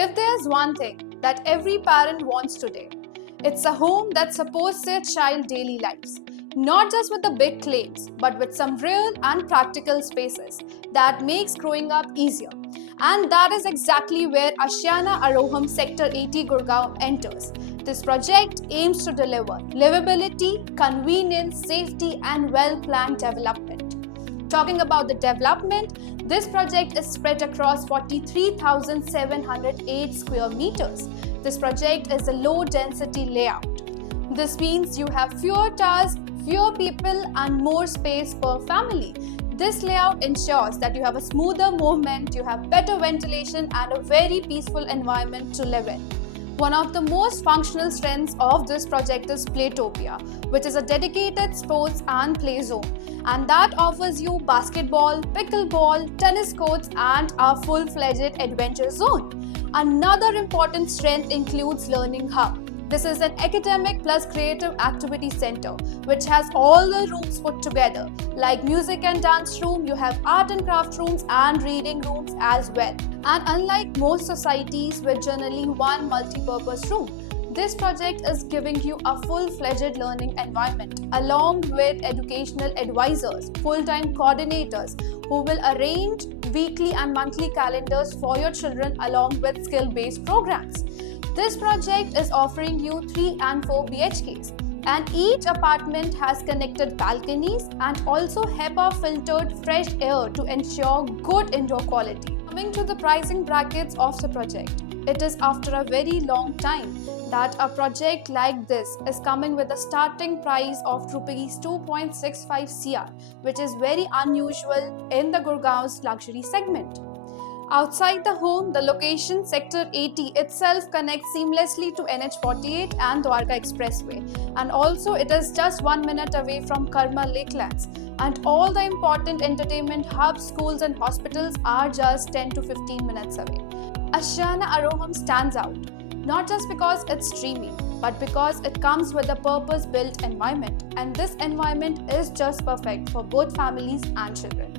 If there's one thing that every parent wants today, it's a home that supports their child's daily lives. Not just with the big claims, but with some real and practical spaces that makes growing up easier. And that is exactly where Ashiana Aroham Sector 80 Gurgaon enters. This project aims to deliver livability, convenience, safety, and well-planned development. Talking about the development, this project is spread across 43,708 square meters. This project is a low-density layout. This means you have fewer towers, fewer people, and more space per family. This layout ensures that you have a smoother movement, you have better ventilation, and a very peaceful environment to live in. One of the most functional strengths of this project is Playtopia, which is a dedicated sports and play zone, and that offers you basketball, pickleball, tennis courts, and a full-fledged adventure zone. Another important strength includes Learning Hub. This is an academic plus creative activity center which has all the rooms put together. Like music and dance room, you have art and craft rooms and reading rooms as well. And unlike most societies with generally one multi-purpose room, this project is giving you a full-fledged learning environment along with educational advisors, full-time coordinators who will arrange weekly and monthly calendars for your children along with skill-based programs. This project is offering you 3 and 4 BHKs, and each apartment has connected balconies and also HEPA filtered fresh air to ensure good indoor quality. Coming to the pricing brackets of the project, it is after a very long time that a project like this is coming with a starting price of Rs 2.65 CR, which is very unusual in the Gurgaon's luxury segment. Outside the home, the location Sector 80 itself connects seamlessly to NH48 and Dwarka Expressway, and also it is just 1 minute away from Karma Lakelands, and all the important entertainment hubs, schools and hospitals are just 10 to 15 minutes away. Ashiana Aroham stands out, not just because it's dreamy, but because it comes with a purpose-built environment, and this environment is just perfect for both families and children.